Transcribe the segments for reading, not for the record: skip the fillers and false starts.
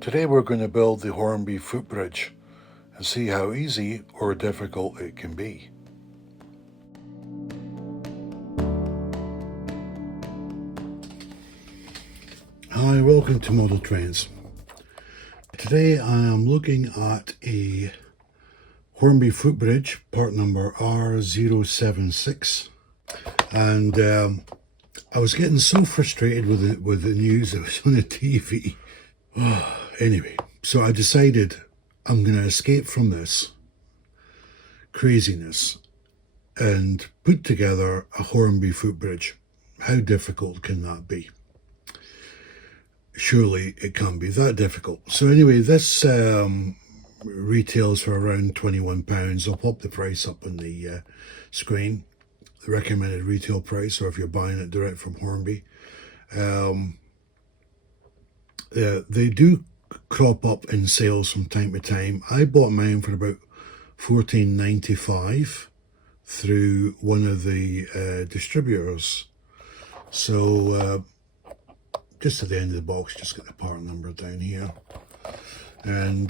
Today we're going to build the Hornby Footbridge and see how easy or difficult it can be. Hi, welcome to Model Trains. Today I am looking at a Hornby Footbridge, part number R076, and I was getting so frustrated with the news that was on the TV. Anyway, so I decided I'm going to escape from this craziness and put together a Hornby Footbridge. How difficult can that be? Surely it can't be that difficult. So anyway, this retails for around £21. I'll pop the price up on the screen, the recommended retail price, or if you're buying it direct from Hornby. They do crop up in sales from time to time. I bought mine for about £14.95 through one of the distributors. So just at the end of the box, just get the part number down here, and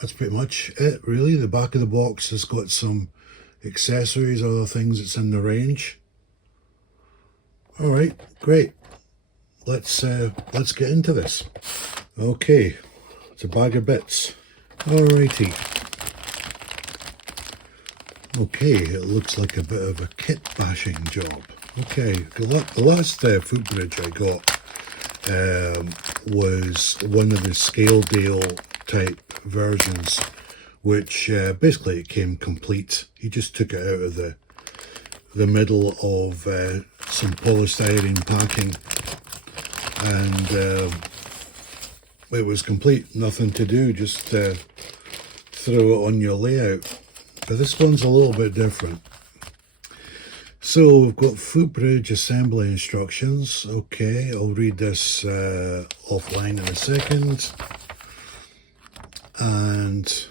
that's pretty much it really. The back of the box has got some accessories, other things that's in the range. All right, great. Let's get into this. Okay, it's a bag of bits. Alrighty. Okay, it looks like a bit of a kit bashing job. Okay, the last footbridge I got was one of the Scaledale type versions, which basically it came complete. He just took it out of the middle of some polystyrene packing, and it was complete. Nothing to do, just throw it on your layout. But this one's a little bit different. So we've got footbridge assembly instructions. Okay, I'll read this offline in a second. And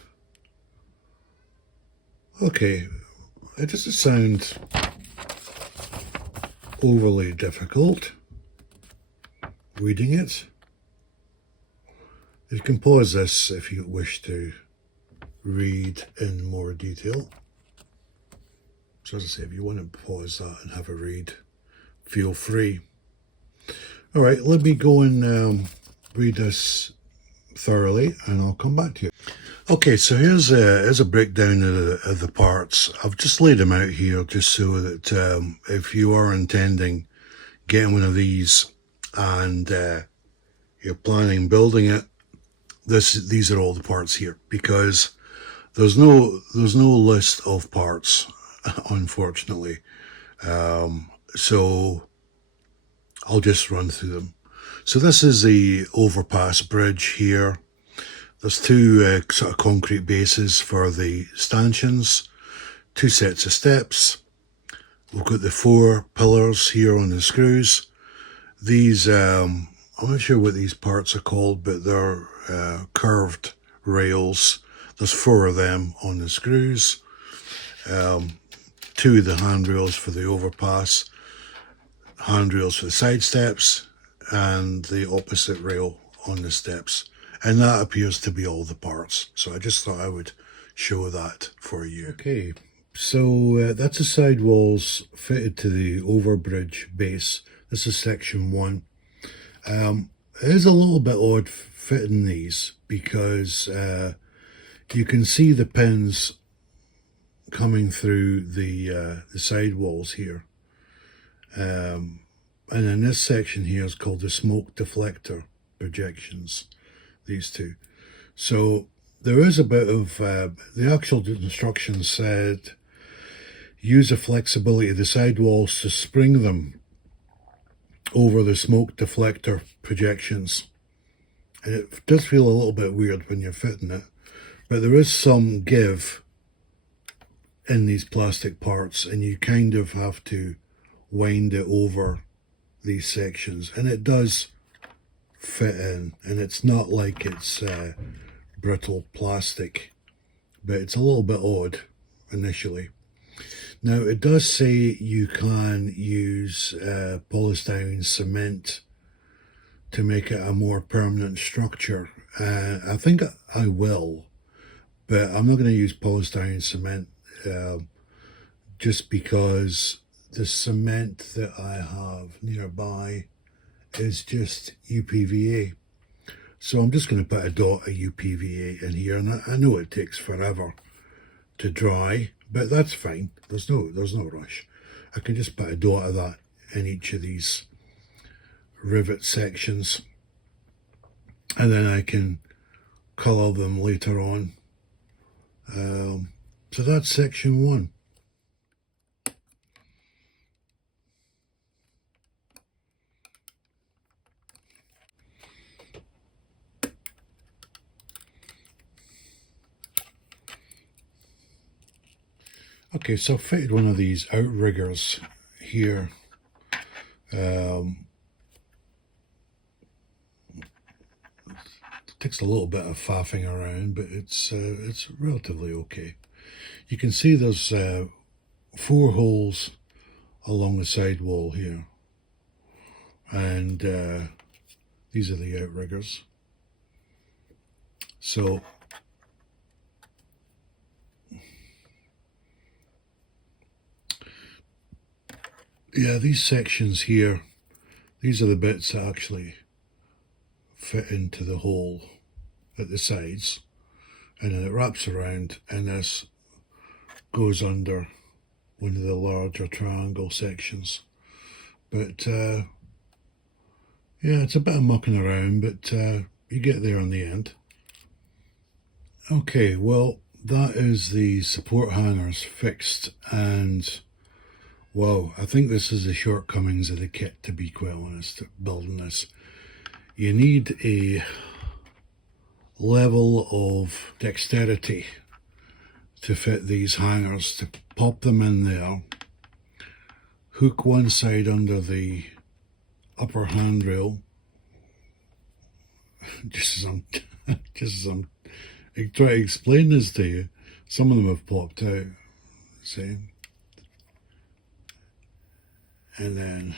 okay, it doesn't sound overly difficult reading it. You can pause this if you wish to read in more detail. So as I say, if you want to pause that and have a read, feel free. All right, let me go and read this thoroughly, and I'll come back to you. Okay, so here's a breakdown of the parts. I've just laid them out here just so that if you are intending getting one of these and you're planning building it, these are all the parts here, because there's no list of parts, unfortunately. So I'll just run through them. So this is the overpass bridge here. There's two sort of concrete bases for the stanchions, two sets of steps. We've got the four pillars here on the screws. These, I'm not sure what these parts are called, but they're curved rails. There's four of them on the screws. Two of the handrails for the overpass, handrails for the side steps, and the opposite rail on the steps. And that appears to be all the parts. So I just thought I would show that for you. Okay, so that's the side walls fitted to the overbridge base. This is section 1. It is a little bit odd fitting these, because you can see the pins coming through the side walls here. And in this section here is called the smoke deflector projections, these two. So there is a bit of, the actual instructions said, use the flexibility of the side walls to spring them over the smoke deflector projections. And it does feel a little bit weird when you're fitting it, but there is some give in these plastic parts, and you kind of have to wind it over these sections, and it does fit in, and it's not like it's brittle plastic, but it's a little bit odd initially. Now it does say you can use polystyrene cement to make it a more permanent structure. I think I will, but I'm not going to use polystyrene cement just because the cement that I have nearby is just UPVA. So I'm just going to put a dot of UPVA in here, and I know it takes forever to dry, but that's fine. There's no rush. I can just put a dot of that in each of these rivet sections, and then I can colour them later on. So that's section 1. Okay, so I've fitted one of these outriggers here. Takes a little bit of faffing around, but it's relatively okay. You can see there's 4 holes along the side wall here, and these are the outriggers. So yeah, these sections here, these are the bits that actually fit into the hole at the sides, and then it wraps around, and this goes under one of the larger triangle sections. But yeah, it's a bit of mucking around, but you get there in the end. Okay, well, that is the support hangers fixed, and wow, I think this is the shortcomings of the kit, to be quite honest, building this. You need a level of dexterity to fit these hangers, to pop them in there, hook one side under the upper handrail, just as I'm trying to explain this to you. Some of them have popped out, see? And then,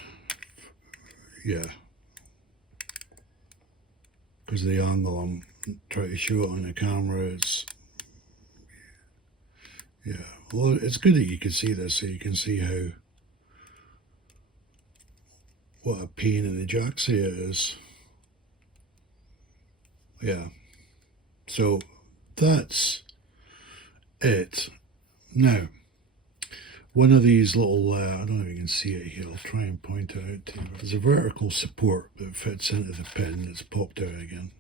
yeah, because of the angle I'm trying to show it on the camera, it's, yeah, well, it's good that you can see this, so you can see what a pain in the jacksie it is. Yeah, so that's it. Now, one of these little, I don't know if you can see it here, I'll try and point it out to you. There's a vertical support that fits into the pin that's popped out again.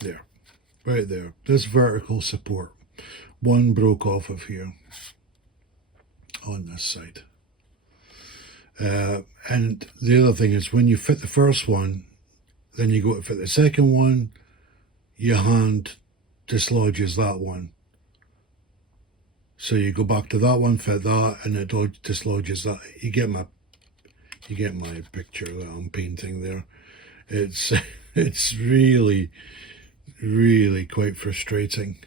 There, right there, this vertical support. One broke off of here on this side. And the other thing is, when you fit the first one, then you go to fit the second one, your hand dislodges that one. So you go back to that one, fit that, and it dislodges that. You get my picture that I'm painting there. It's it's really quite frustrating.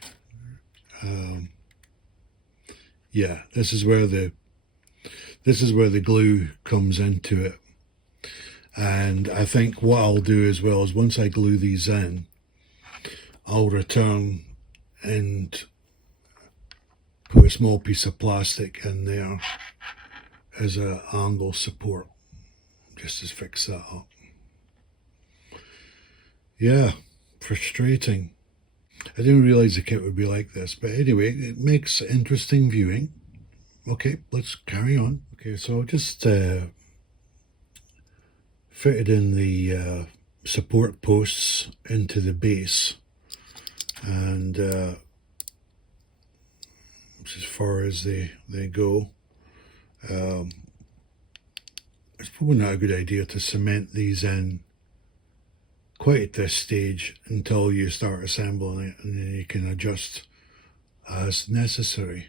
Yeah, this is where the glue comes into it. And I think what I'll do as well is, once I glue these in, I'll return and put a small piece of plastic in there as an angle support, just to fix that up. Yeah, frustrating. I didn't realize the kit would be like this, but anyway, it makes interesting viewing. Okay, let's carry on. Okay, so I'll just fitted in the support posts into the base, and as far as they go, it's probably not a good idea to cement these in quite at this stage until you start assembling it, and then you can adjust as necessary.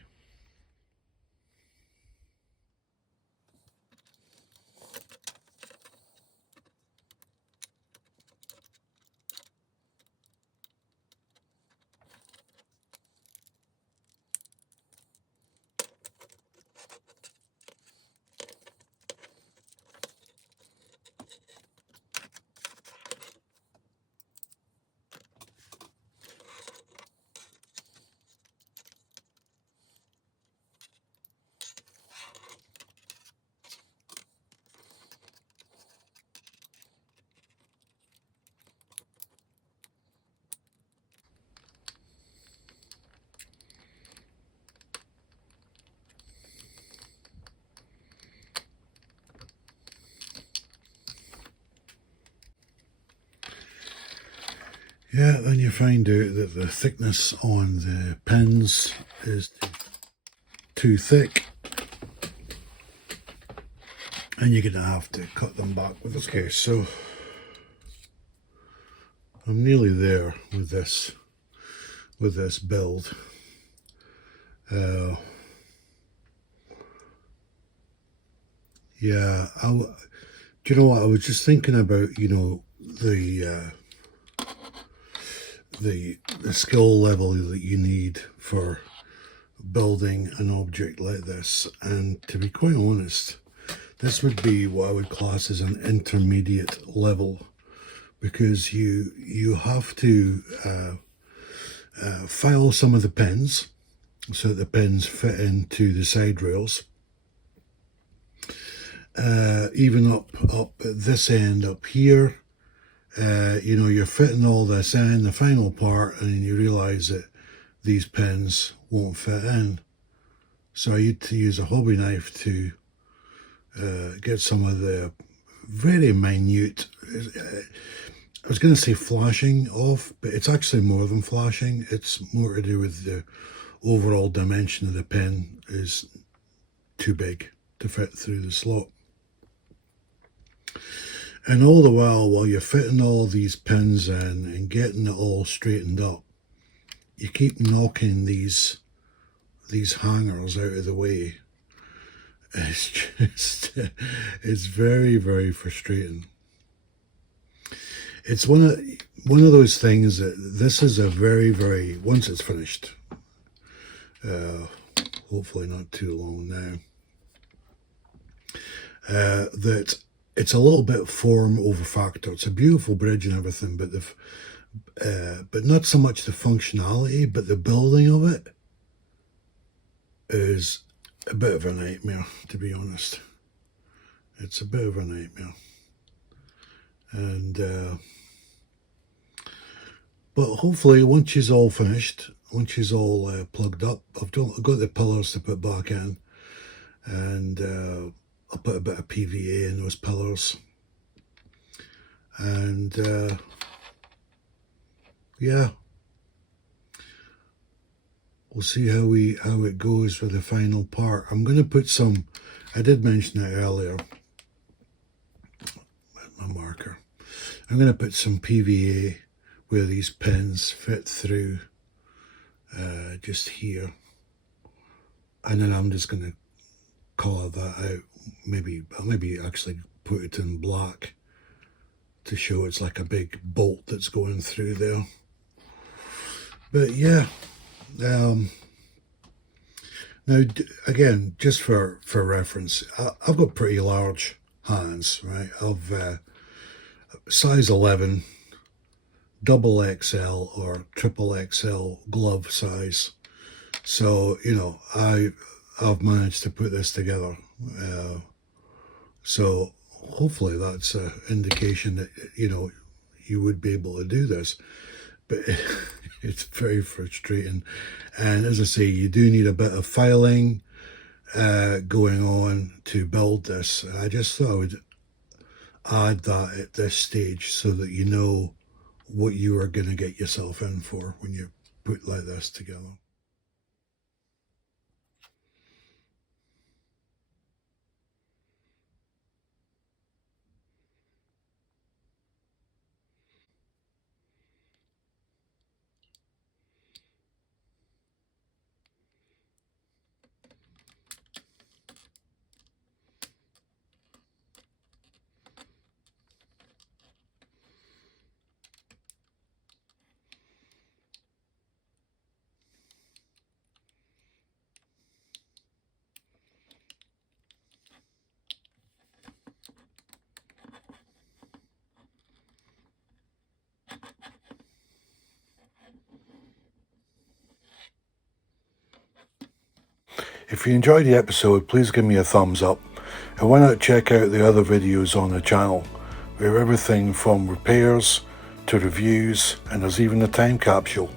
Yeah, then you find out that the thickness on the pins is too thick, and you're going to have to cut them back with this. Okay, so I'm nearly there with this build. Yeah, do you know what? I was just thinking about, you know, the skill level that you need for building an object like this, and to be quite honest, this would be what I would class as an intermediate level, because you have to file some of the pins so that the pins fit into the side rails. Even up at this end up here, you know, you're fitting all this in, the final part, and you realize that these pins won't fit in. So I had to use a hobby knife to get some of the very minute, I was going to say flashing off, but it's actually more than flashing. It's more to do with the overall dimension of the pin is too big to fit through the slot. And all the while you're fitting all these pins in and getting it all straightened up, you keep knocking these hangers out of the way. It's just, it's very, very frustrating. It's one of those things that this is a very, very, once it's finished, hopefully not too long now, that it's a little bit form over factor. It's a beautiful bridge and everything, but but not so much the functionality, but the building of it is a bit of a nightmare, to be honest. It's a bit of a nightmare. And but hopefully once she's all finished, once she's all plugged up, I've got the pillars to put back in, and I'll put a bit of PVA in those pillars, and yeah, we'll see how it goes with the final part. I'm going to put some, I did mention it earlier with my marker, I'm going to put some PVA where these pins fit through, just here, and then I'm just going to colour that out. Maybe actually put it in black to show it's like a big bolt that's going through there. But yeah, now again, just for reference, I've got pretty large hands, right? I've size 11, double XL or triple XL glove size. So, you know, I've managed to put this together. So hopefully that's an indication that, you know, you would be able to do this. But it's very frustrating. And as I say, you do need a bit of filing going on to build this. And I just thought I would add that at this stage so that you know what you are going to get yourself in for when you put like this together. If you enjoyed the episode, please give me a thumbs up, and why not check out the other videos on the channel. We have everything from repairs to reviews, and there's even a time capsule.